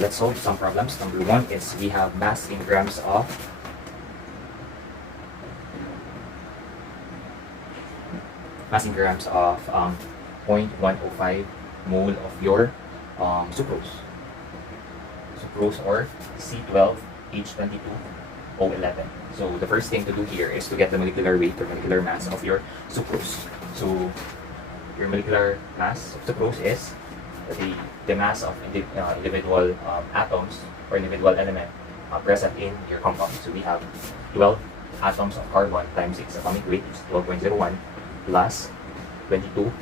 let's solve some problems. Number one is we have mass in grams of 0.105 mole of your sucrose. Sucrose or C12H22O11. So the first thing to do here is to get the molecular weight or molecular mass of your sucrose. So your molecular mass of sucrose is the mass of individual atoms or individual element present in your compound. So we have 12 atoms of carbon times its atomic weight is 12.01 plus 22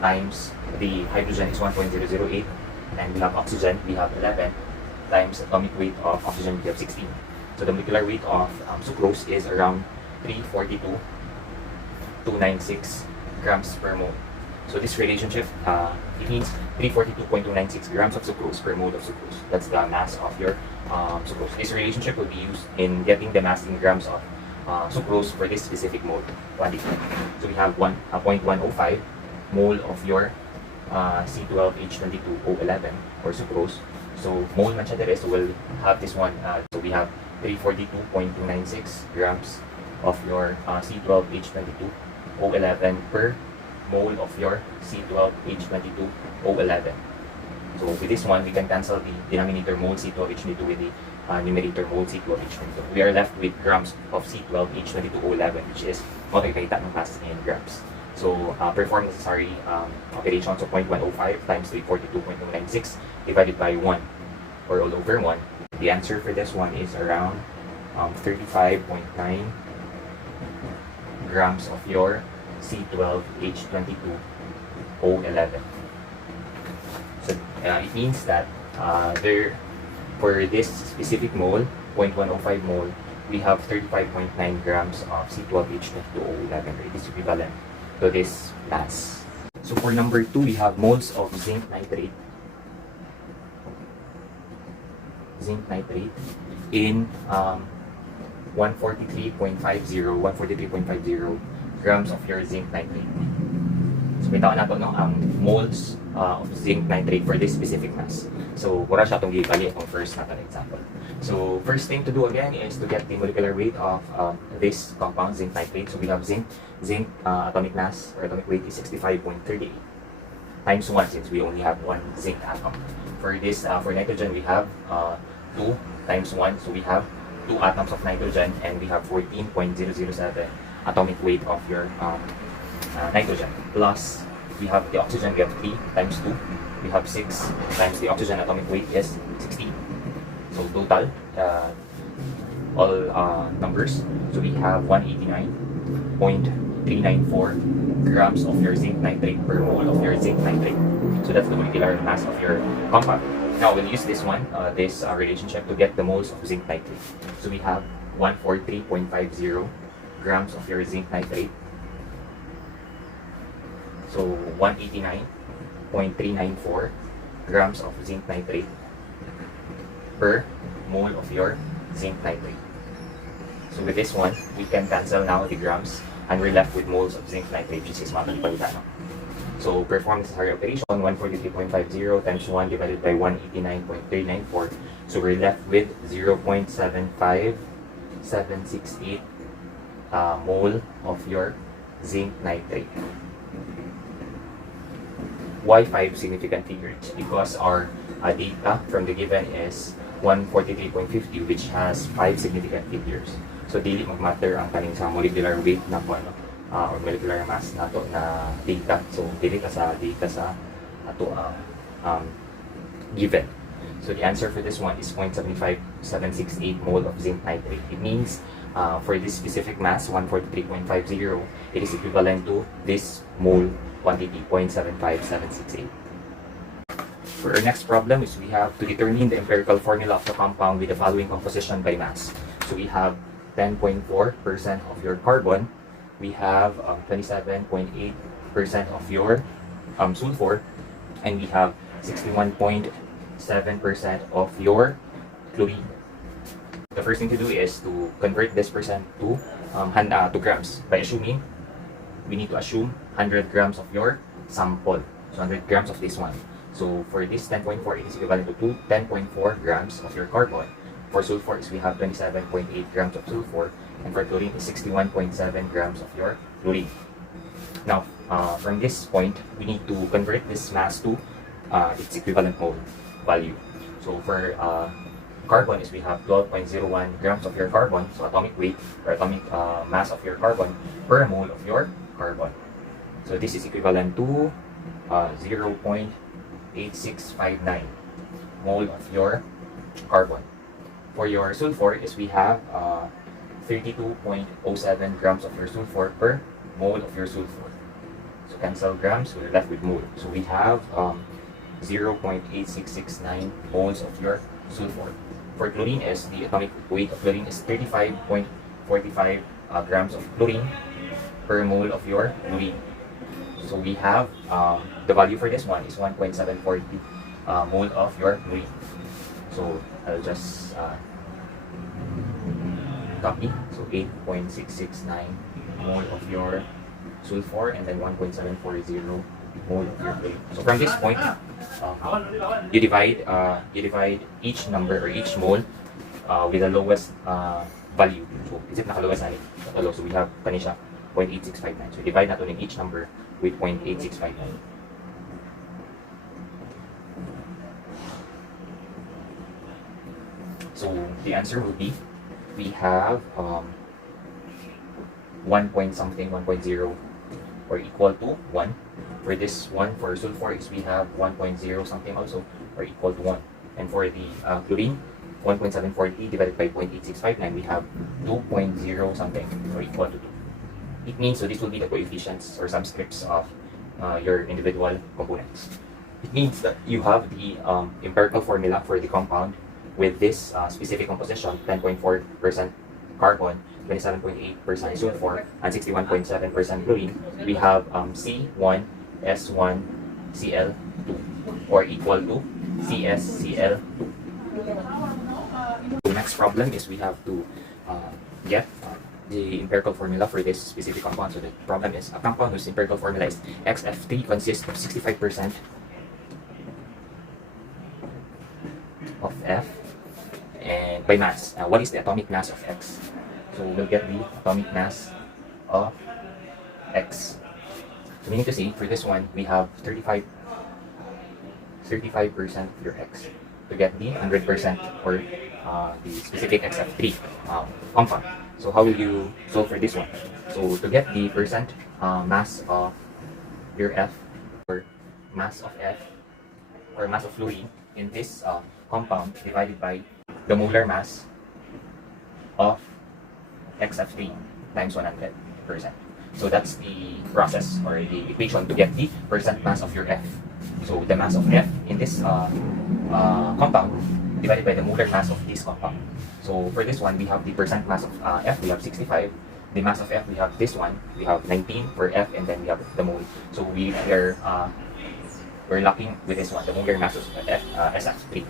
times the hydrogen is 1.008, and we have oxygen, we have 11 times atomic weight of oxygen, we have 16. So the molecular weight of sucrose is around 342.296 grams per mole. So this relationship, it means 342.296 grams of sucrose per mole of sucrose. That's the mass of your sucrose. This relationship will be used in getting the mass in grams of sucrose for this specific mole quantity. So we have 0.105 mole of your C12H22O11 or sucrose. So mole man siya dire, so we'll have this one. So we have 342.296 grams of your C12H22O11 per mole of your C12H22O11. So with this one, we can cancel the denominator mole C12H22 with the numerator mole C12H22. We are left with grams of C12H22O11, which is multiplied ng mass in grams. So perform necessary operations of 0.105 times 342.296 divided by 1 or all over 1. The answer for this one is around 35.9 grams of your C12H22O11. So it means that for this specific mole, 0.105 mole, we have 35.9 grams of C12H22O11. It is equivalent to this mass. So for number 2, we have moles of zinc nitrate. Zinc nitrate in 143.50 grams of your zinc nitrate. So kita nato no ang moles of zinc nitrate for this specific mass. So wala siya itong gibali itong first natin example. So first thing to do again is to get the molecular weight of this compound zinc nitrate. So we have zinc atomic mass or atomic weight is 65.38 times 1 since we only have one zinc atom. For this for nitrogen we have 2 times 1, so we have 2 atoms of nitrogen, and we have 14.007 atomic weight of your nitrogen. Plus, we have the oxygen, we have 3 times 2, we have 6 times the oxygen atomic weight is 16. So total, all numbers, so we have 189.394 grams of your zinc nitrate per mole of your zinc nitrate. So that's the molecular mass of your compound. Now we'll use this one, this relationship to get the moles of zinc nitrate. So we have 143.50 grams of your zinc nitrate. So 189.394 grams of zinc nitrate per mole of your zinc nitrate. So with this one, we can cancel now the grams and we're left with moles of zinc nitrate, which is multiplied. So perform necessary operation, 143.50 times 1 divided by 189.394. So we're left with 0.75768 mole of your zinc nitrate. Why 5 significant figures? Because our data from the given is 143.50, which has 5 significant figures. So dili mag-matter ang kaning sa molecular weight na po, or molecular mass nato na data. So dili ka sa data sa ato given. So the answer for this one is 0.75768 mole of zinc nitrate. It means for this specific mass 143.50, it is equivalent to this mole quantity 0.75768. For our next problem is we have to determine the empirical formula of the compound with the following composition by mass. So we have 10.4% of your carbon, we have 27.8% of your sulfur, and we have 61.7% of your chlorine. The first thing to do is to convert this percent to grams by assuming we need to assume 100 grams of your sample. So 100 grams of this one. So for this 10.4, it is equivalent to 10.4 grams of your carbon. For sulfur, we have 27.8 grams of sulfur, and for chlorine is 61.7 grams of your chlorine. Now, from this point, we need to convert this mass to its equivalent mole value. So for carbon, we have 12.01 grams of your carbon, so atomic weight or atomic mass of your carbon per mole of your carbon. So this is equivalent to 0.8659 mole of your carbon. For your sulfur, we have 32.07 grams of your sulfur per mole of your sulfur. So cancel grams, we're left with mole. So we have 0.8669 moles of your sulfur. For chlorine, the atomic weight of chlorine is 35.45 grams of chlorine per mole of your chlorine. So we have the value for this one is 1.740 mole of your chlorine. So I'll just copy. So 8.669 mole of your sulfur and then 1.740 mole of your chlorine. So from this point, you divide each number or each mole with the lowest value. So is it naka-lowest na So we have kanisha 0.8659. So divide natin in each number with 0.8659. So the answer will be, we have 1 point something, 1.0 or equal to 1. For this one, for sulfur, we have 1.0 something also or equal to 1. And for the chlorine, 1.740 divided by 0.8659, we have 2.0 something or equal to 2. It means, so this will be the coefficients or subscripts of your individual components. It means that you have the empirical formula for the compound with this specific composition, 10.4% carbon, 27.8% sulfur, and 61.7% chlorine. We have C1S1Cl2 or equal to CsCl2. The next problem is we have to get the empirical formula for this specific compound. So the problem is a compound whose empirical formula is XF3 consists of 65% of F and by mass. What is the atomic mass of X? So we'll get the atomic mass of X. So meaning to say, for this one, we have 35% of your X to get the 100% or the specific XF3 compound. So how will you solve for this one? So to get the percent mass of your F or mass of F or mass of fluorine in this compound divided by the molar mass of XF3 times 100%. So that's the process or the equation to get the percent mass of your F. So the mass of F in this compound divided by the molar mass of this compound. So for this one, we have the percent mass of F, we have 65. The mass of F, we have this one, we have 19 for F, and then we have the mole. So we're locking with this one, the molar mass of F, XF3.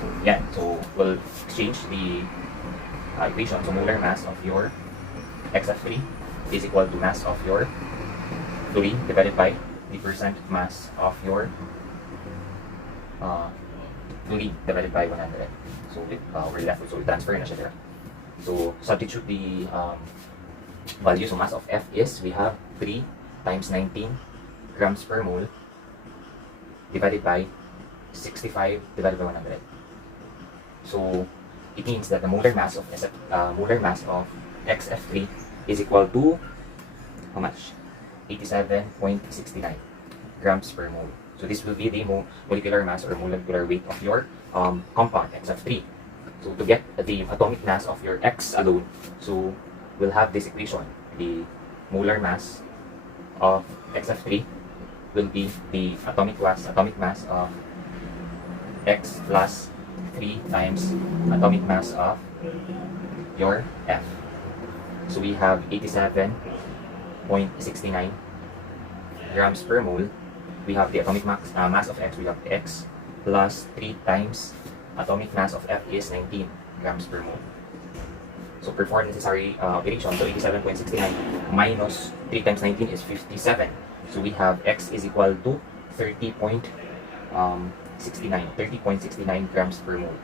So yeah, so we'll exchange the equation. So molar mass of your XF3 is equal to mass of your fluorine divided by the percent mass of your fluorine divided by 100. So we're left with, so transfer na siya there. So substitute the value. So mass of F is, we have 3 times 19 grams per mole divided by 65 divided by 100. So it means that the molar mass of XF3 is equal to how much? 87.69 grams per mole. So this will be the molecular mass or molecular weight of your compound XF3. So to get the atomic mass of your X alone, so we'll have this equation. The molar mass of XF3 will be the atomic mass of X plus 3 times atomic mass of your F. So we have 87.69 grams per mole. We have the atomic mass of X, we have X plus 3 times atomic mass of F is 19 grams per mole. So perform necessary operation. So 87.69 minus 3 times 19 is 57. So we have X is equal to 30.69 grams per mole.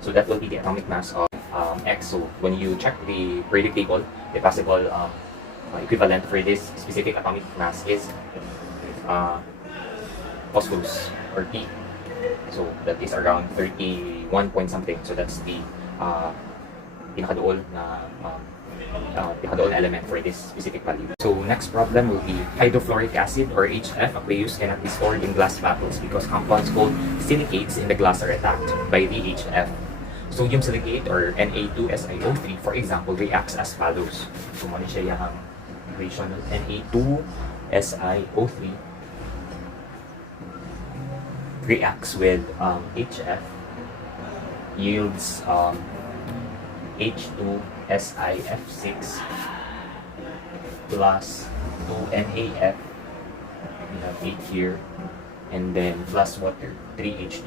So that will be the atomic mass of X. So when you check the periodic table, the possible equivalent for this specific atomic mass is phosphorus or P. So that is around 31 point something. So that's the pinakadool na pinakadool element for this specific value. So next problem will be hydrofluoric acid or HF aqueous cannot be stored in glass bottles because compounds called silicates in the glass are attacked by the HF. Sodium silicate or Na2SiO3 for example reacts as follows. So muna siya yung equation ng Na2SiO3 reacts with HF yields H2SiF6 plus 2NaF, we have 8 here, and then plus water, 3H2.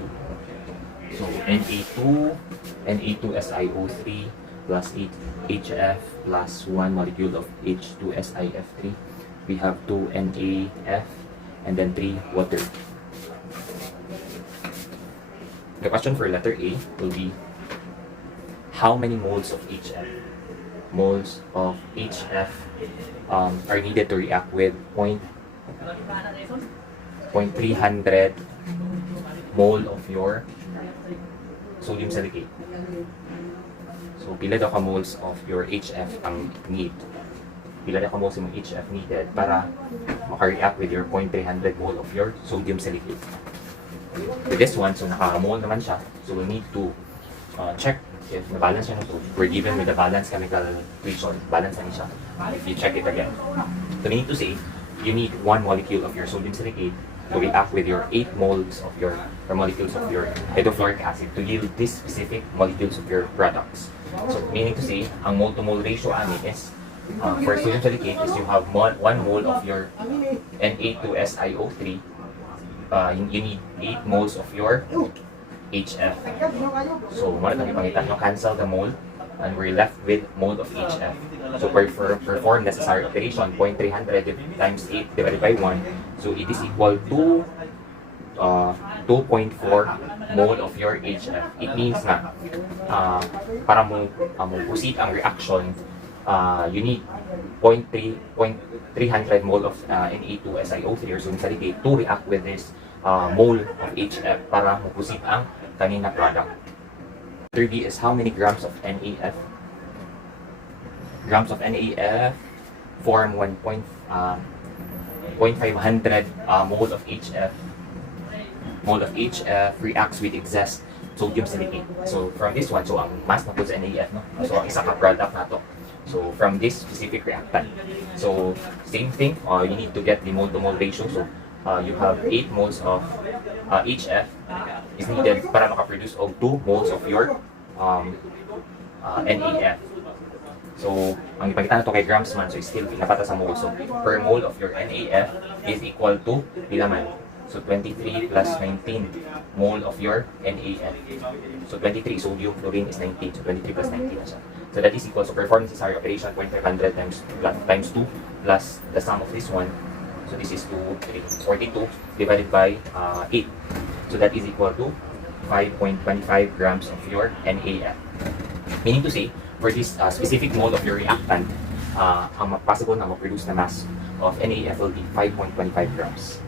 So Na2SiO3 plus 8HF plus 1 molecule of H2SiF3. We have 2NaF and then 3 water. The question for letter A will be, how many moles of HF? Moles of HF are needed to react with 0.300 mole of your sodium silicate. So, pila daw ka moles of your HF ang need? Pila daw ka moles yung HF needed para maka-react with your 0.300 mole of your sodium silicate. With this one, so naka-mole naman siya. So, we need to check if na-balance siya ng tubig. We're given with the balanced chemical equation. Balance na siya. If you check it again. So, we need to say, you need 1 molecule of your sodium silicate to react with your 8 moles of your, or molecules of your hydrofluoric acid to yield these specific molecules of your products. So, meaning to say, ang mole-to-mole ratio ani is, for sodium silicate is you have 1 mole of your Na2SiO3. You need 8 moles of your HF. So, muna itong ipangita nyo, cancel the mole, and we're left with mole of HF. So, perform necessary operation, 0.300 times 8 divided by 1. So, it is equal to 2.4 mole of your HF. It means na, para mo proceed ang reaction, you need 0.300 mole of Na2SiO3 or sodium silicate to react with this mole of HF para mapusit ang kanina product. 3B is how many grams of NaF? Grams of NaF form 0.500 mole of HF. Mole of HF reacts with excess sodium silicate. So from this one, so ang mass na po sa NaF, no? So ang isa ka product na to. So from this specific reactant. So same thing, you need to get the mole-to-mole ratio. So you have 8 moles of HF is needed para makaproduce of 2 moles of your NaF. So, ang ipagkita na ito kay grams man, so still pinapata sa mole. So, per mole of your NaF is equal to bilaman. So, 23 plus 19 mole of your NaF. So, 23 sodium, fluorine is 19. So, 23 plus 19 na siya. So, that is equal. So, perform necessary operation 0.500 times 2 plus the sum of this one. So this is 42 divided by 8. So that is equal to 5.25 grams of your NaF. Meaning to say, for this specific mole of your reactant, ang possible na ma-produce na mass of NaF will be 5.25 grams.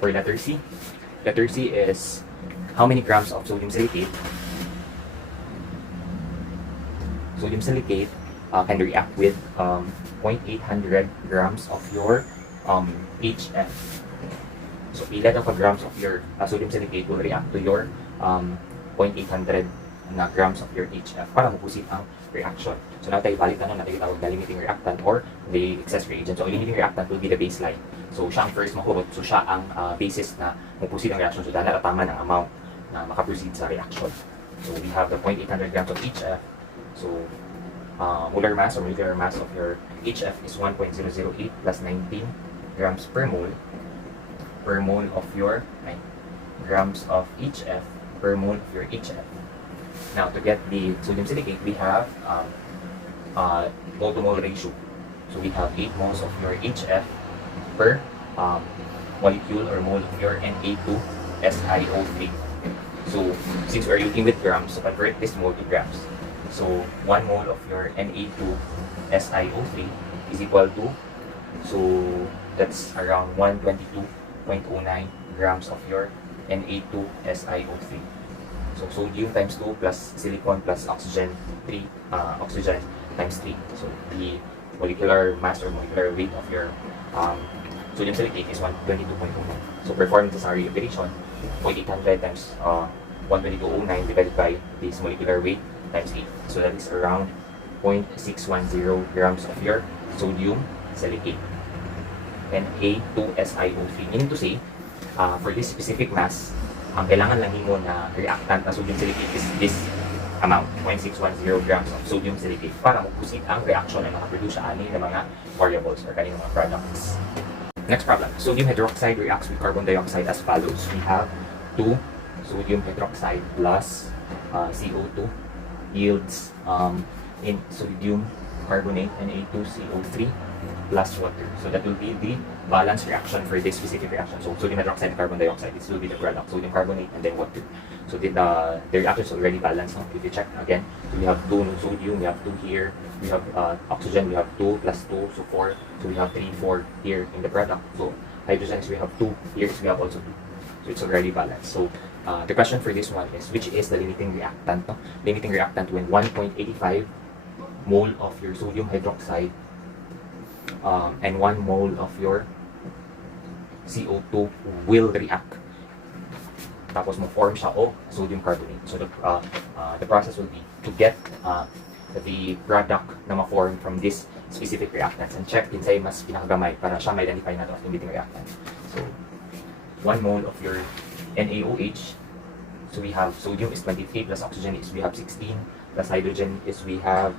For letter C is how many grams of sodium silicate? Sodium silicate can react with 0.800 grams of your HF. So, pila daw ka grams of your sodium silicate will react to your 0.800 na grams of your HF para mapusit ang reaction. So, natin ibalik na natin itawag na limiting reactant or the excess reagent. So, limiting reactant will be the baseline. So, siya ang first mahurot. So, siya ang basis na mapusit ang reaction. So, dahil natataman ang amount na makaproceed sa reaction. So, we have the 0.800 grams of HF. So, molar mass or molecular mass of your HF is 1.008 plus 19 grams per mole of your grams of HF per mole of your HF. Now, to get the sodium silicate, we have mole-to-mole ratio. So, we have 8 moles of your HF per molecule or mole of your Na2SiO3. So since we're looking with grams, so convert this mole to grams. So 1 mole of your Na2SiO3 is equal to, so that's around 122.09 grams of your Na2SiO3. So sodium times 2 plus silicon plus oxygen 3, oxygen times 3. So the molecular mass or molecular weight of your sodium silicate is 122.09. So performing the summary operation, 0.800 times 122.09 divided by this molecular weight times 8. So that is around 0.610 grams of your sodium silicate. Na2SiO3. Meaning to say, for this specific mass, ang kailangan lang mo na reactant na sodium silicate is this amount, 0.610 grams of sodium silicate para mapusit ang reaction na makaproduce sa aning ng mga variables or kaning mga products. Next problem, sodium hydroxide reacts with carbon dioxide as follows. We have 2 sodium hydroxide plus CO2 yields in sodium carbonate Na2CO3 plus water. So that will be the balance reaction for this specific reaction. So sodium hydroxide and carbon dioxide, this will be the product, sodium carbonate and then water. So the reaction is already balanced. No? If you check again, so we have 2 sodium, we have 2 here, we have oxygen, we have 2 plus 2, so 4. So we have 3, 4 here in the product. So hydrogen, we have 2 here, so we have also 2. So it's already balanced. So the question for this one is, which is the limiting reactant? No? Limiting reactant when 1.85 mole of your sodium hydroxide and 1 mole of your CO2 will react. Tapos mo-form siya o sodium carbonate. So the process will be to get the product na ma-form from this specific reactants and check insay mas pinakagamay para siya ma-identify natin as limiting reactant. So 1 mole of your NaOH. So we have sodium is 23 plus oxygen is we have 16 plus hydrogen is we have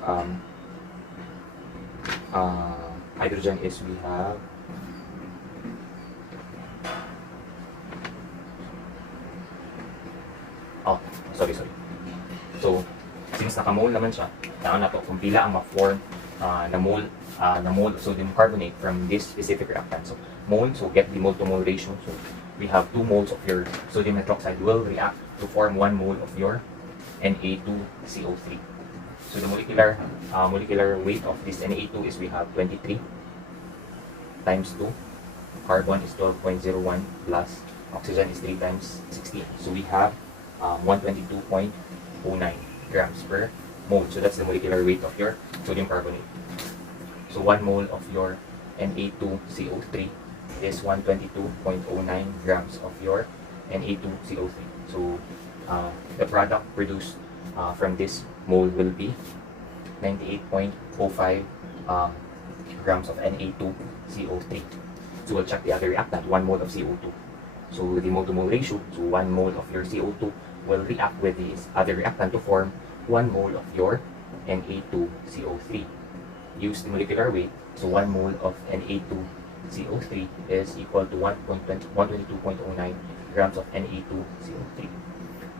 hydrogen is we have sorry. So since naka-mole naman siya, taan na to kung pila ang ma-form na mole of sodium carbonate from this specific reactant. So mole, so get the mole to mole ratio. So we have 2 moles of your sodium hydroxide will react to form 1 mole of your Na2CO3. So the molecular weight of this Na2 is we have 23 times 2. Carbon is 12.01 plus oxygen is 3 times 16. So we have 122.09 grams per mole. So that's the molecular weight of your sodium carbonate. So 1 mole of your Na2CO3 is 122.09 grams of your Na2CO3. So the product produced from this mole will be 98.05 grams of Na2CO3. So we'll check the other reactant, 1 mole of CO2. So the mole to mole ratio, so 1 mole of your CO2 will react with this other reactant to form 1 mole of your Na2CO3. Use the molecular weight, so 1 mole of Na2CO3 is equal to 122.09 grams of Na2CO3.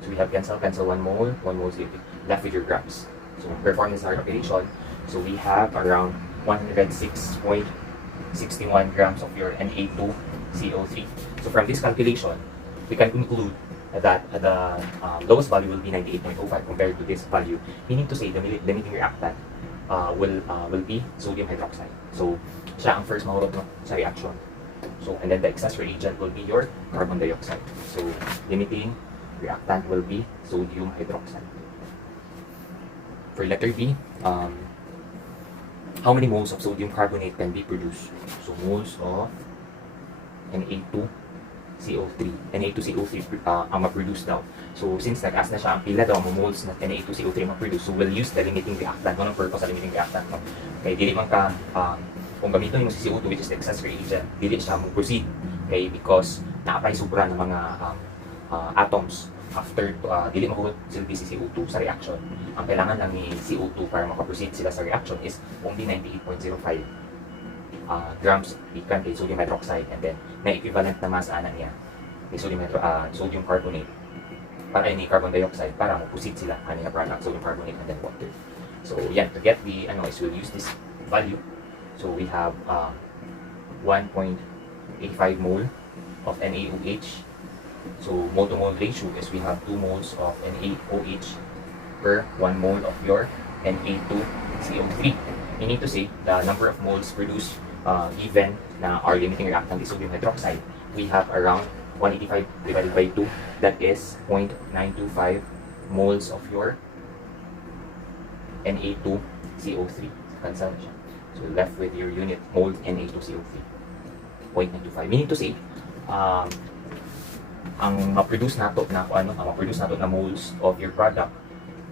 So we have cancel 1 mole CO3, left with your grams. So perform this operation, so we have around 106.61 grams of your Na2CO3. So from this calculation, we can conclude that the lowest value will be 98.05 compared to this value, meaning to say the limiting reactant will be sodium hydroxide. So siya ang first mahurot no, sa reaction. So and then the excess reagent will be your carbon dioxide. So limiting reactant will be sodium hydroxide. For letter B, how many moles of sodium carbonate can be produced? So moles of Na2CO3 ang ma-produce daw. So since nag-ask na siya ang pila daw ang moles na Na2CO3 ma-produce, so we'll use the limiting reactant. Anong purpose sa limiting reactant? No? Okay, dili man ka kung gamitin mo si CO2 which is the excess reagent, dili siya mo-proceed. Okay, because naapay sobra ng mga atoms after dili mahugot silbi si CO2 sa reaction. Ang kailangan lang ni CO2 para makaproceed sila sa reaction is only 98.05 grams ikan kay sodium hydroxide, and then na equivalent na mass ana niya ni sodium carbonate para ni carbon dioxide para mo-proceed sila ani nga product, sodium carbonate and then water. So yan, to get the is we'll use this value. So we have 1.85 85 mole of NaOH. So mole to mole ratio is we have 2 moles of NaOH per 1 mole of your Na2CO3. Meaning to say, the number of moles produced given na our limiting reactant is sodium hydroxide, we have around 185 divided by 2, that is 0.925 moles of your Na2CO3. Cancel siya. So left with your unit mole Na2CO3, 0.925. Meaning to say, ang ma-produce nato na moles of your product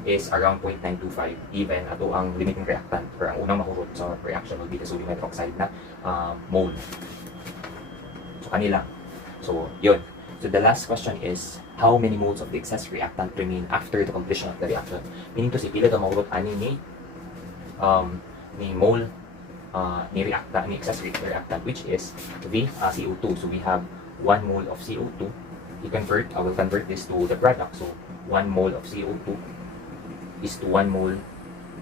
is around 0.925 even ato ang limiting reactant, or ang unang mahurot sa reaction will be the sodium hydroxide na mole. So kanila. So yun. So the last question is, how many moles of the excess reactant remain after the completion of the reaction? Meaning to say, pila daw mahurot ani ni mole ni reactant, ni excess reactant, which is the CO2. So we have 1 mole of CO2. I will convert this to the product. So 1 mole of CO2 is to 1 mole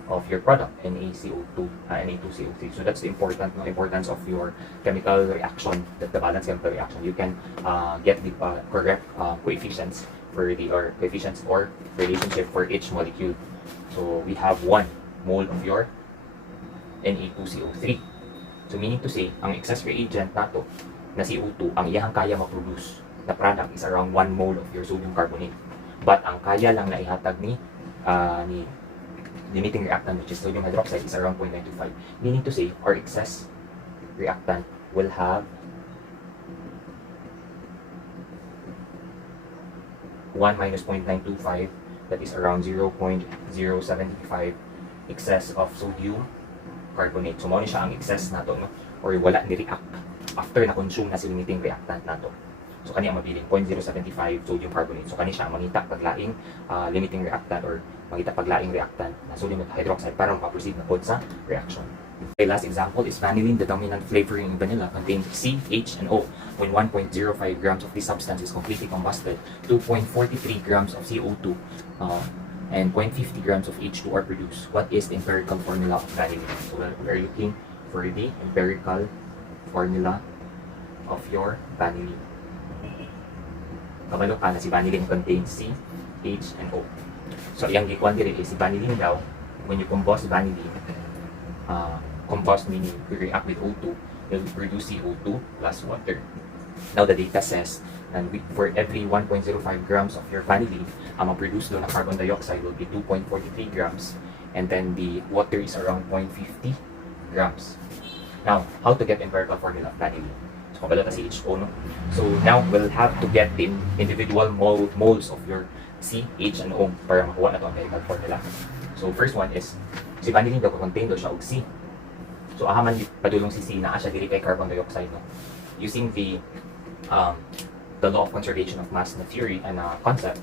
of your product, Na2CO3. So that's the importance of your chemical reaction, the balanced chemical reaction. You can get the correct coefficients or relationship for each molecule. So we have 1 mole of your Na2CO3. So meaning to say, ang excess reagent nato na CO2, ang iyang kaya ma-produce na product is around 1 mole of your sodium carbonate. But ang kaya lang na ihatag ni limiting reactant, which is sodium hydroxide, is around 0.925. Meaning to say, our excess reactant will have 1 minus 0.925, that is around 0.075 excess of sodium carbonate. So, mao ni siya ang excess nato, no? Or wala ni react after na-consume na si limiting reactant nato. So, kani ang mabiling 0.075 sodium carbonate. So, kani siya mangita paglaing limiting reactant, or mangita paglaing reactant na sodium hydroxide para makaproceed na pod sa reaction. Okay, last example is vanillin. The dominant flavoring in vanilla contains C, H, and O. When 1.05 grams of this substance is completely combusted, 2.43 grams of CO2 and 0.50 grams of H2 are produced. What is the empirical formula of vanillin? So we are looking for the empirical formula of your vanillin. Kabalo ka na si vanillin contains C, H, and O. So yung gikuan diri is si vanillin daw, when you combust vanillin, combust meaning you react with O2, it will produce CO2 plus water. Now the data says that for every 1.05 grams of your vanillin, ang ma-produce doon na carbon dioxide will be 2.43 grams, and then the water is around 0.50 grams. Now, how to get empirical formula of vanillin? So, kabalo ta si H2O, no? So, now we'll have to get the individual moles of your C, H, and O para makuha na ito ang empirical formula. So, first one is, si vanillin daw contain daw siya og C. So, ahaman padulong si C na siya diri kay carbon dioxide, no? Using the law of conservation of mass na theory and concept,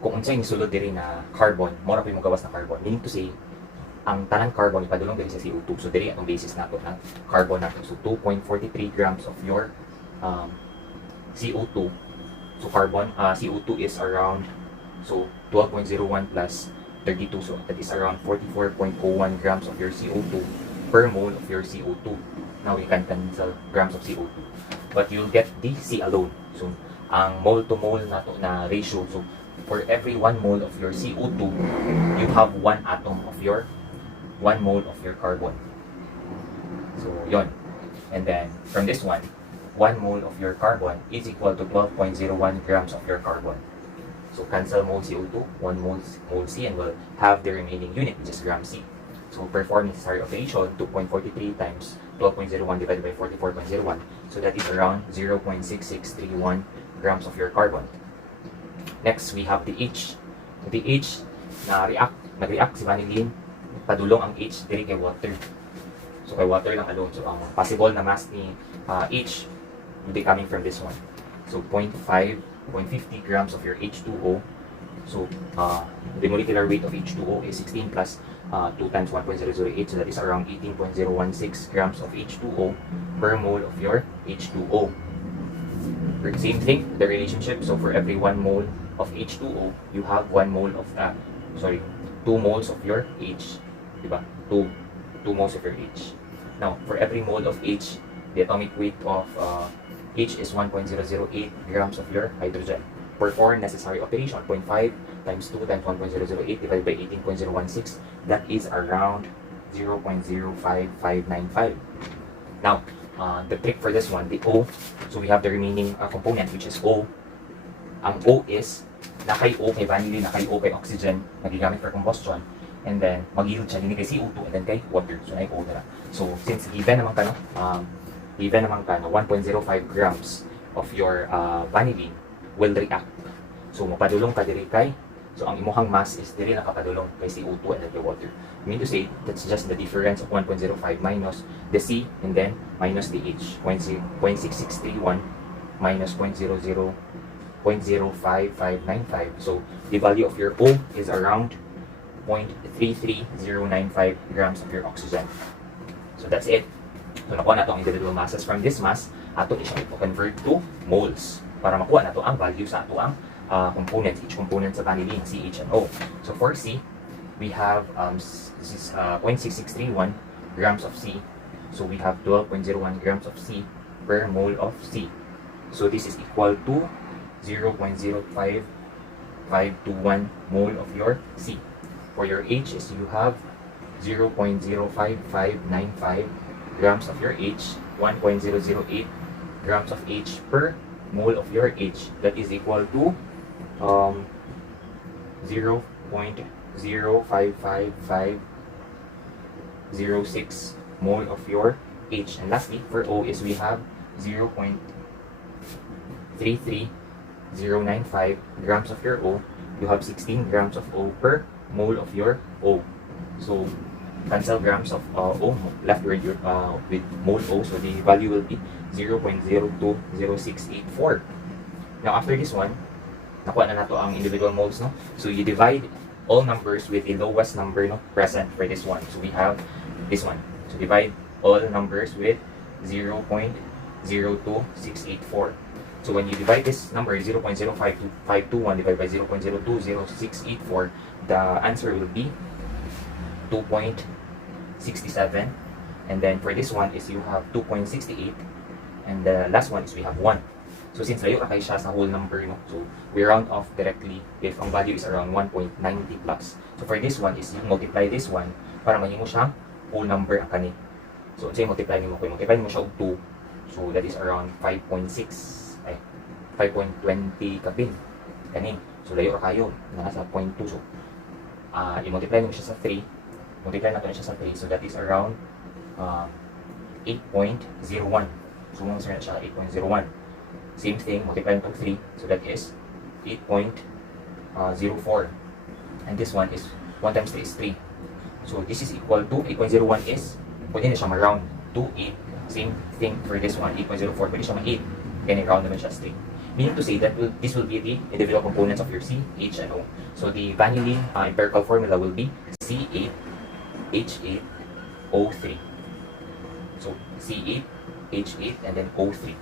kung unsay nisulod diri na carbon, mo ra mo gawas na carbon. Meaning to say, ang tanang carbon ipadulong diri sa CO2. So diri atong basis nato na carbon nato. So 2.43 grams of your CO2. So carbon, CO2 is around 12.01 plus 32. So that is around 44.01 grams of your CO2 per mole of your CO2. Now we can cancel grams of CO2. But you'll get the C alone. So ang mole to mole nato na ratio. So for every 1 mole of your CO2, you have 1 atom of your 1 mole of your carbon. So, yon. And then, from this one, 1 mole of your carbon is equal to 12.01 grams of your carbon. So, cancel mole CO2, 1 mole C, and we'll have the remaining unit, which is gram C. So, perform necessary operation, 2.43 times 12.01 divided by 44.01. So, that is around 0.6631 grams of your carbon. Next, we have the H. The H, nag-react si vanillin, padulong ang H diri kay water. So kay water lang alone. So ang possible na mass ni H will be coming from this one. So 0.50 grams of your H2O. So the molecular weight of H2O is 16 plus 2 times 1.008. So that is around 18.016 grams of H2O per mole of your H2O. Same thing, the relationship. So for every 1 mole of H2O, you have 1 mole of 2 moles of your H. Diba? 2 moles of your H. Now, for every mole of H, the atomic weight of H is 1.008 grams of your hydrogen. Perform necessary operation, 0.5 times 2 times 1.008 divided by 18.016. That is around 0.05595. Now, the trick for this one, the O, so we have the remaining component which is O. Ang O is, na kay O kay vanillin, na kay O kay oxygen, magigamit for combustion, and then mag-yield siya din kay CO2 and then kay water. So, na O na. So, since given naman ka, no, 1.05 grams of your vanillin will react. So, mapadulong ka diri kay, so ang imuhang mass is diri nakapadulong kay CO2 and then kay water. I mean to say, that's just the difference of 1.05 minus the C and then minus the H. 0.6631 minus 0.05595. So, the value of your O is around 0.33095 grams of your oxygen. So, that's it. So, nakuha na ito ang individual masses. From this mass, ato siya i-convert to moles para makuha na ito ang value sa ato ang components, each component sa vanillin, C, H, and O. So, for C, we have 0.6631 grams of C. So, we have 12.01 grams of C per mole of C. So, this is equal to 0.05521 mole of your C. For your H is you have 0.05595 grams of your H, 1.008 grams of H per mole of your H. That is equal to 0.05556 mole of your H. And lastly, for O is we have 0.33095 grams of your O. You have 16 grams of O per mole of your O. So, cancel grams of O, left with mole O, so the value will be 0.020684. Now, after this one, nakuha na nato ang individual moles, no? So, you divide all numbers with the lowest number, no, present for this one. So, we have this one. So, divide all numbers with 0.02684. So, when you divide this number, 0.05521 divided by 0.0200684, the answer will be 2.67. And then for this one is you have 2.68. And the last one is we have 1. So since layo na kayo siya sa whole number, no? So we round off directly if ang value is around 1.90 plus. So for this one is you multiply this one para mahimo siyang whole number ang kani. So say multiply mo siya og 2. So that is around 5.20 kapin. Kani. So layo ra kayo nasa 0.2. So i-multiply mo siya sa 3. Multiply natin siya sa 3. So that is around 8.01. So mo na siya 8.01. Same thing, multiply natin 3. So that is 8.04. And this one is 1 times 3 is 3. So this is equal to 8.01 is pwede na siya ma-round to 8. Same thing for this one, 8.04. Pwede siya ma-8. Kaya round naman siya as 3. Meaning to say that this will be the individual components of your C, H, and O. So the vanillin empirical formula will be C8, H8, O3. So C8, H8, and then O3.